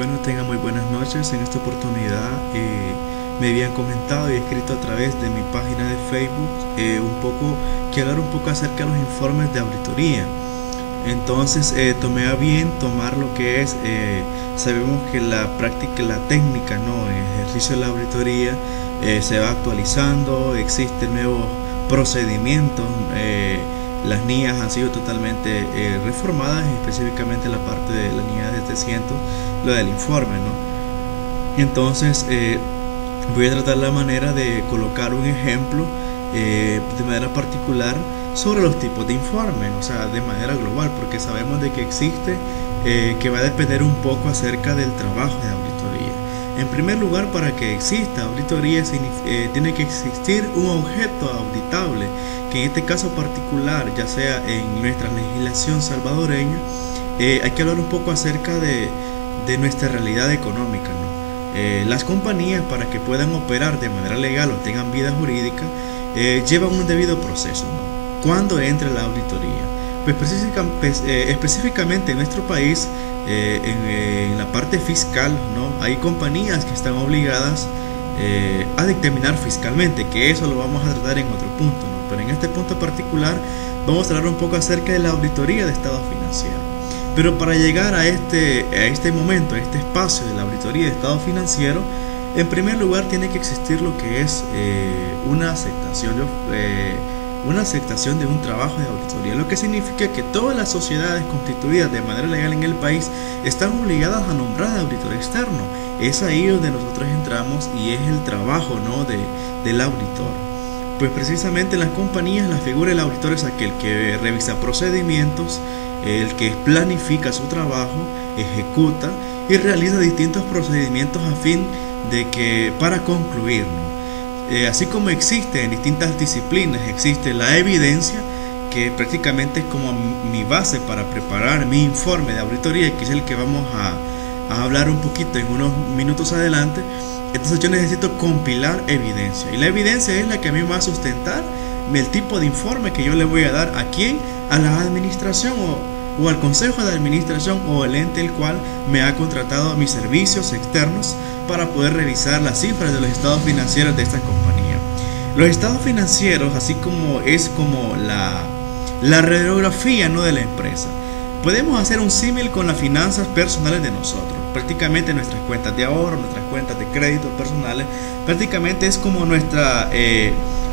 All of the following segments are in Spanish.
Bueno, tengan muy buenas noches. En esta oportunidad me habían comentado y escrito a través de mi página de Facebook que hablar un poco acerca de los informes de auditoría. Entonces tomé a bien tomar lo que es, sabemos que la práctica, la técnica, ¿no? El ejercicio de la auditoría se va actualizando, existen nuevos procedimientos. Las NIAs han sido totalmente reformadas, específicamente la parte de la NIA de 700, lo del informe, ¿no? Entonces voy a tratar la manera de colocar un ejemplo de manera particular sobre los tipos de informes, o sea, de manera global, porque sabemos de que existe, que va a depender un poco acerca del trabajo de auditoría. En primer lugar, para que exista auditoría tiene que existir un objeto auditable, que en este caso particular, ya sea en nuestra legislación salvadoreña, hay que hablar un poco acerca de nuestra realidad económica, ¿no? Las compañías, para que puedan operar de manera legal o tengan vida jurídica, llevan un debido proceso, ¿no? ¿Cuándo entra la auditoría? Pues específicamente en nuestro país, en la parte fiscal, ¿no? Hay compañías que están obligadas a dictaminar fiscalmente, que eso lo vamos a tratar en otro punto, ¿no? Pero en este punto particular vamos a hablar un poco acerca de la auditoría de estado financiero. Pero para llegar a este momento, a este espacio de la auditoría de estado financiero, en primer lugar tiene que existir lo que es una aceptación de un trabajo de auditoría, lo que significa que todas las sociedades constituidas de manera legal en el país están obligadas a nombrar auditor externo. Es ahí donde nosotros entramos y es el trabajo, ¿no? del auditor. Pues precisamente en las compañías la figura del auditor es aquel que revisa procedimientos, el que planifica su trabajo, ejecuta y realiza distintos procedimientos a fin de que para concluir, ¿no? Así como existe en distintas disciplinas, existe la evidencia, que prácticamente es como mi base para preparar mi informe de auditoría, que es el que vamos a hablar un poquito en unos minutos adelante. Entonces yo necesito compilar evidencia, y la evidencia es la que a mí me va a sustentar el tipo de informe que yo le voy a dar a quién, a la administración o al consejo de administración o el ente el cual me ha contratado mis servicios externos para poder revisar las cifras de los estados financieros de esta compañía. Los estados financieros, así como es como la radiografía, ¿no? de la empresa. Podemos hacer un símil con las finanzas personales de nosotros. Prácticamente nuestras cuentas de ahorro, nuestras cuentas de crédito personales, prácticamente es como nuestra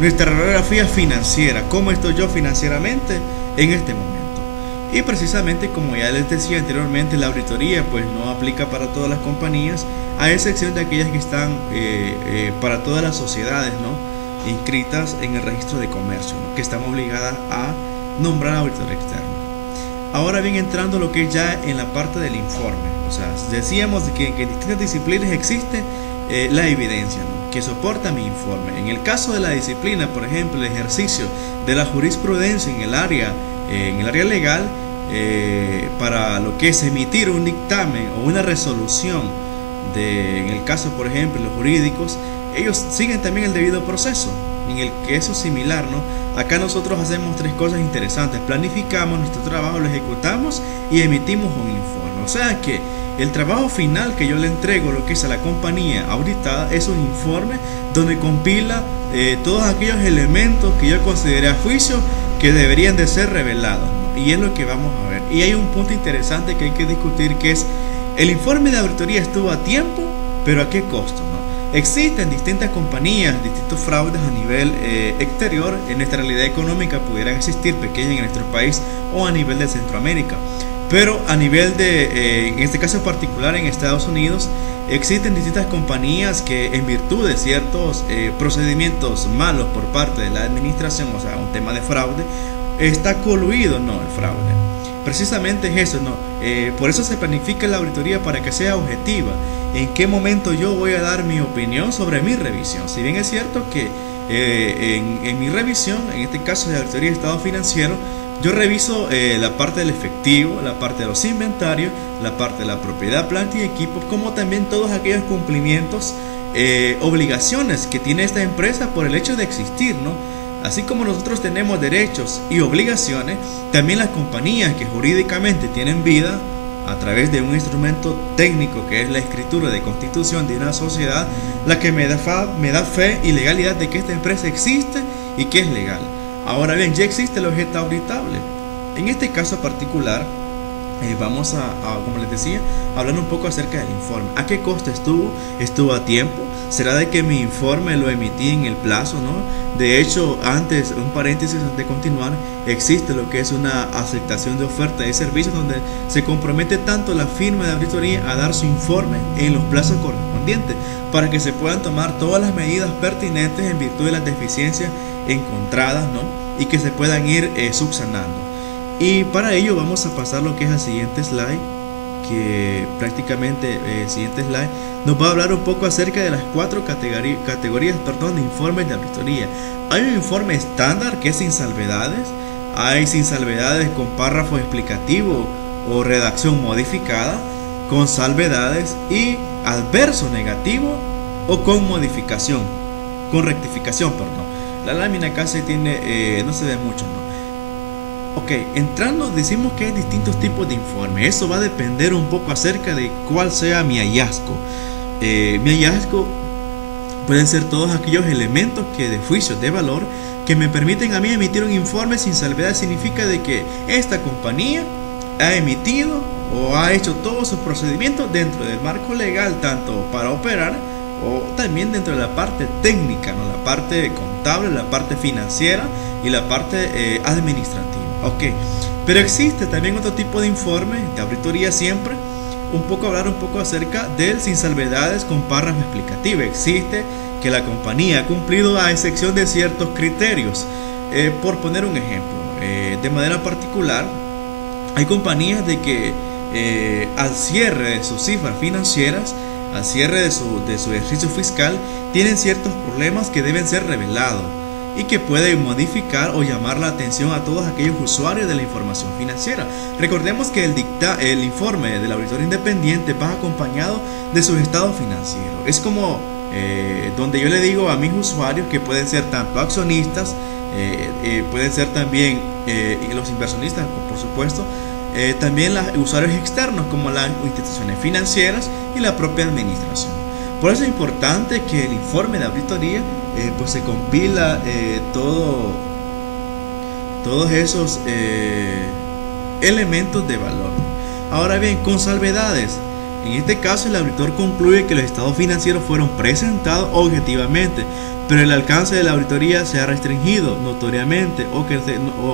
radiografía financiera. ¿Cómo estoy yo financieramente en este momento? Y precisamente, como ya les decía anteriormente, la auditoría pues no aplica para todas las compañías, a excepción de aquellas que están para todas las sociedades, ¿no? inscritas en el registro de comercio, ¿no? que están obligadas a nombrar auditor externo. Ahora bien, entrando lo que es ya en la parte del informe, o sea, decíamos que en distintas disciplinas existe la evidencia, ¿no? que soporta mi informe. En el caso de la disciplina, por ejemplo, el ejercicio de la jurisprudencia en el área legal, para lo que es emitir un dictamen o una resolución en el caso, por ejemplo, los jurídicos, ellos siguen también el debido proceso, en el que eso es similar, ¿no? Acá nosotros hacemos tres cosas interesantes: planificamos nuestro trabajo, lo ejecutamos y emitimos un informe. O sea que el trabajo final que yo le entrego, lo que es a la compañía auditada, es un informe donde compila todos aquellos elementos que yo consideré a juicio que deberían de ser revelados, ¿no? Y es lo que vamos a ver. Y hay un punto interesante que hay que discutir, que es: el informe de auditoría estuvo a tiempo, pero ¿a qué costo, no? Existen distintas compañías, distintos fraudes a nivel exterior. En nuestra realidad económica pudieran existir pequeñas en nuestro país o a nivel de Centroamérica, pero a nivel en este caso particular en Estados Unidos, existen distintas compañías que, en virtud de ciertos procedimientos malos por parte de la administración, o sea, un tema de fraude, está coluido, ¿no? el fraude. Precisamente es eso, ¿no? Por eso se planifica la auditoría, para que sea objetiva. ¿En qué momento yo voy a dar mi opinión sobre mi revisión? Si bien es cierto que en mi revisión, en este caso de auditoría de estado financiero, yo reviso la parte del efectivo, la parte de los inventarios, la parte de la propiedad, planta y equipo, como también todos aquellos cumplimientos, obligaciones que tiene esta empresa por el hecho de existir, ¿no? Así como nosotros tenemos derechos y obligaciones, también las compañías que jurídicamente tienen vida a través de un instrumento técnico que es la escritura de constitución de una sociedad, la que me da fe y legalidad de que esta empresa existe y que es legal. Ahora bien, ya existe el objeto auditable. En este caso particular, vamos como les decía, hablar un poco acerca del informe. ¿A qué costo estuvo? ¿Estuvo a tiempo? ¿Será de que mi informe lo emití en el plazo, no? De hecho, antes, un paréntesis antes de continuar, existe lo que es una aceptación de oferta de servicios donde se compromete tanto la firma de auditoría a dar su informe en los plazos correspondientes para que se puedan tomar todas las medidas pertinentes en virtud de las deficiencias encontradas, ¿no? Y que se puedan ir subsanando. Y para ello vamos a pasar lo que es al siguiente slide, que prácticamente el siguiente slide nos va a hablar un poco acerca de las 4 categorías de informes de auditoría. Hay un informe estándar que es sin salvedades, hay sin salvedades con párrafo explicativo o redacción modificada, con salvedades y adverso negativo o con modificación, con rectificación, perdón. La lámina casi tiene, no se ve mucho, ¿no? Ok, entrando decimos que hay distintos tipos de informes. Eso va a depender un poco acerca de cuál sea mi hallazgo. Mi hallazgo pueden ser todos aquellos elementos que de juicios de valor que me permiten a mí emitir un informe sin salvedad. Significa de que esta compañía ha emitido o ha hecho todos sus procedimientos dentro del marco legal, tanto para operar o también dentro de la parte técnica, ¿no? La parte contable, la parte financiera y la parte administrativa. Ok, pero existe también otro tipo de informe de auditoría, siempre hablar un poco acerca del sin salvedades con párrafo explicativo. Existe que la compañía ha cumplido a excepción de ciertos criterios. Por poner un ejemplo, de manera particular, hay compañías de que al cierre de sus cifras financieras, al cierre de su ejercicio fiscal, tienen ciertos problemas que deben ser revelados y que pueden modificar o llamar la atención a todos aquellos usuarios de la información financiera. Recordemos que el informe del auditor independiente va acompañado de sus estados financieros. Es como donde yo le digo a mis usuarios, que pueden ser tanto accionistas, pueden ser también los inversionistas, por supuesto, también los usuarios externos como las instituciones financieras y la propia administración. Por eso es importante que el informe de auditoría pues se compila todos esos elementos de valor. Ahora bien, con salvedades. En este caso, el auditor concluye que los estados financieros fueron presentados objetivamente, pero el alcance de la auditoría se ha restringido notoriamente o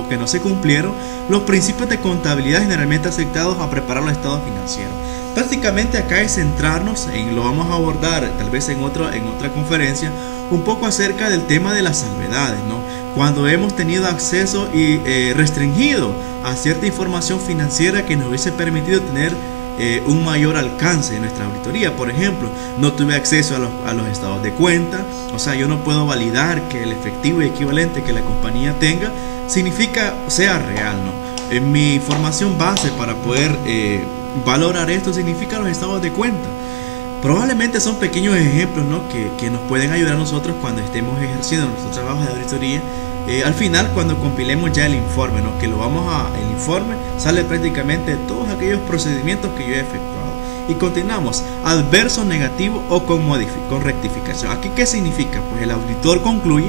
que no se cumplieron los principios de contabilidad generalmente aceptados a preparar los estados financieros. Prácticamente acá es centrarnos lo vamos a abordar tal vez en otra conferencia, un poco acerca del tema de las salvedades, ¿no? Cuando hemos tenido acceso y restringido a cierta información financiera que nos hubiese permitido tener un mayor alcance en nuestra auditoría. Por ejemplo, no tuve acceso a los estados de cuenta, o sea, yo no puedo validar que el efectivo y equivalente que la compañía tenga sea real, ¿no? Mi información base para poder valorar esto significa los estados de cuenta. Probablemente son pequeños ejemplos, ¿no? que nos pueden ayudar a nosotros cuando estemos ejerciendo nuestro trabajo de auditoría. Al final, cuando compilemos ya el informe, ¿no? El informe sale prácticamente todos aquellos procedimientos que yo he efectuado. Y continuamos, adverso, negativo o con rectificación. ¿Aquí qué significa? Pues el auditor concluye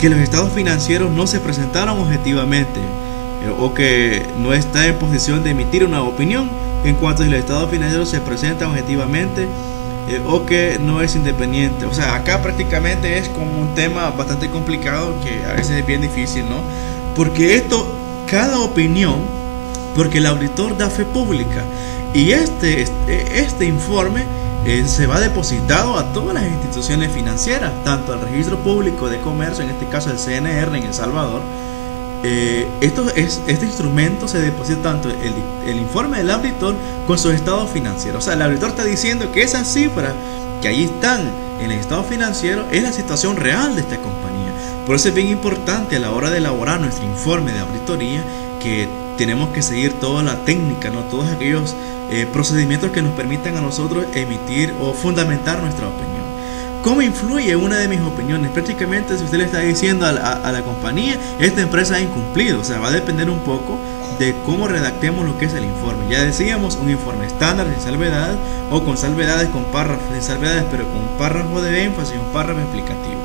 que los estados financieros no se presentaron objetivamente o que no está en posición de emitir una opinión en cuanto a si los estados financieros se presentan objetivamente o que no es independiente. O sea, acá prácticamente es como un tema bastante complicado que a veces es bien difícil, ¿no? Porque cada opinión, porque el auditor da fe pública y este informe se va depositado a todas las instituciones financieras, tanto al registro público de comercio, en este caso el CNR en El Salvador. Este instrumento se deposita tanto el informe del auditor con su estado financiero. O sea, el auditor está diciendo que esas cifras que ahí están en el estado financiero es la situación real de esta compañía. Por eso es bien importante a la hora de elaborar nuestro informe de auditoría que tenemos que seguir toda la técnica, ¿no? Todos aquellos procedimientos que nos permitan a nosotros emitir o fundamentar nuestra opinión. ¿Cómo influye una de mis opiniones? Prácticamente, si usted le está diciendo a la compañía, esta empresa ha incumplido, o sea, va a depender un poco de cómo redactemos lo que es el informe. Ya decíamos, un informe estándar sin salvedades, o con salvedades, con párrafos sin salvedades, pero con un párrafo de énfasis, un párrafo explicativo.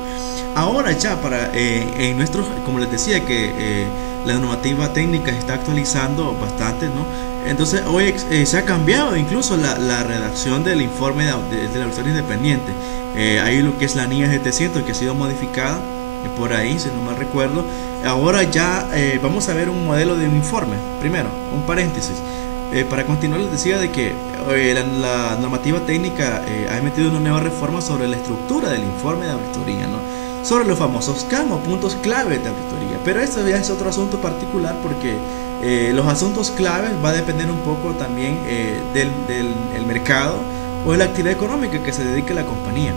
Ahora ya para en nuestros, como les decía, que la normativa técnica está actualizando bastante, ¿no? Entonces hoy se ha cambiado incluso la redacción del informe del auditor independiente. Hay lo que es la NIA GT100 que ha sido modificada por ahí, si no mal recuerdo. Ahora ya vamos a ver un modelo de un informe. Primero, un paréntesis. Para continuar, les decía de que la normativa técnica ha emitido una nueva reforma sobre la estructura del informe de auditoría, ¿no? Sobre los famosos CAM o puntos clave de auditoría. Pero esto ya es otro asunto particular, porque los asuntos claves va a depender un poco también del mercado o de la actividad económica que se dedique la compañía.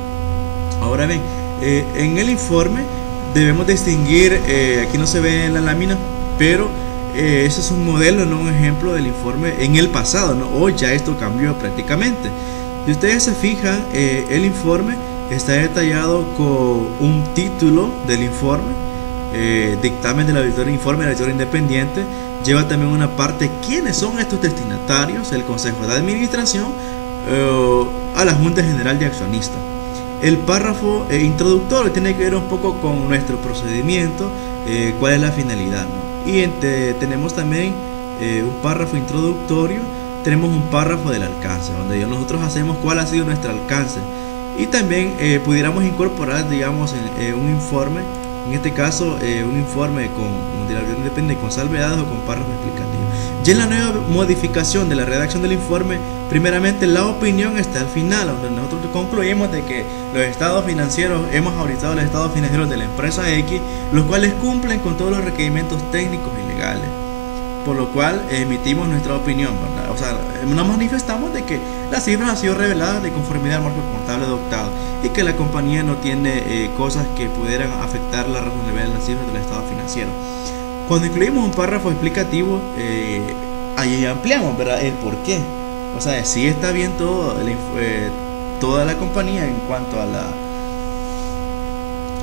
Ahora bien, en el informe debemos distinguir, aquí no se ve en la lámina, pero ese es un modelo, no un ejemplo del informe en el pasado, ¿no? Hoy ya esto cambió prácticamente. Si ustedes se fijan, el informe está detallado con un título del informe, dictamen del auditor, informe del auditor independiente. Lleva también una parte, quiénes son estos destinatarios, el consejo de administración, a la junta general de accionistas. El párrafo introductorio tiene que ver un poco con nuestro procedimiento, cuál es la finalidad, ¿no? Y tenemos también un párrafo introductorio, tenemos un párrafo del alcance, donde nosotros hacemos cuál ha sido nuestro alcance. Y también pudiéramos incorporar, digamos, en un informe, en este caso un informe con de la auditor independiente con salvedades o con párrafo explicativo. Ya en la nueva modificación de la redacción del informe, primeramente la opinión está al final, donde nosotros concluimos de que los estados financieros, hemos auditado los estados financieros de la empresa X, los cuales cumplen con todos los requerimientos técnicos y legales, por lo cual emitimos nuestra opinión, ¿verdad? O sea, nos manifestamos de que las cifras han sido reveladas de conformidad al marco contable adoptado y que la compañía no tiene cosas que pudieran afectar la razonabilidad de las cifras del estado financiero. Cuando incluimos un párrafo explicativo, ahí ampliamos, ¿verdad?, el por qué. O sea, si está bien todo, toda la compañía en cuanto a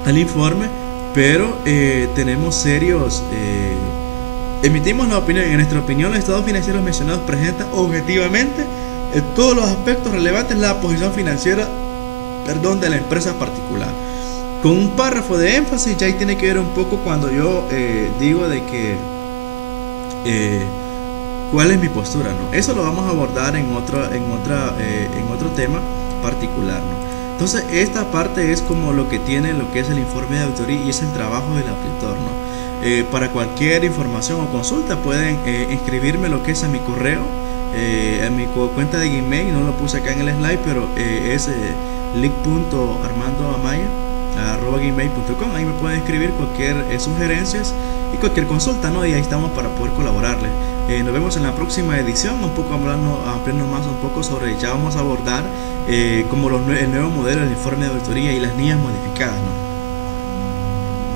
al informe, pero tenemos serios... emitimos la opinión. En nuestra opinión, los estados financieros mencionados presentan objetivamente en todos los aspectos relevantes la posición financiera, de la empresa particular. Con un párrafo de énfasis, ya ahí tiene que ver un poco cuando yo digo de que cuál es mi postura, ¿no? Eso lo vamos a abordar en otro tema particular, ¿no? Entonces esta parte es como lo que tiene lo que es el informe de auditoría y es el trabajo del auditor, ¿no? Para cualquier información o consulta pueden escribirme lo que es a mi correo, a mi cuenta de Gmail. No lo puse acá en el slide, pero es lic.armandoamaya@gmail.com. Ahí me pueden escribir cualquier sugerencias y cualquier consulta, ¿no? Y ahí estamos para poder colaborarles. Nos vemos en la próxima edición, un poco ampliando más un poco sobre, ya vamos a abordar como el nuevo modelo del informe de auditoría y las NIAs modificadas, ¿no?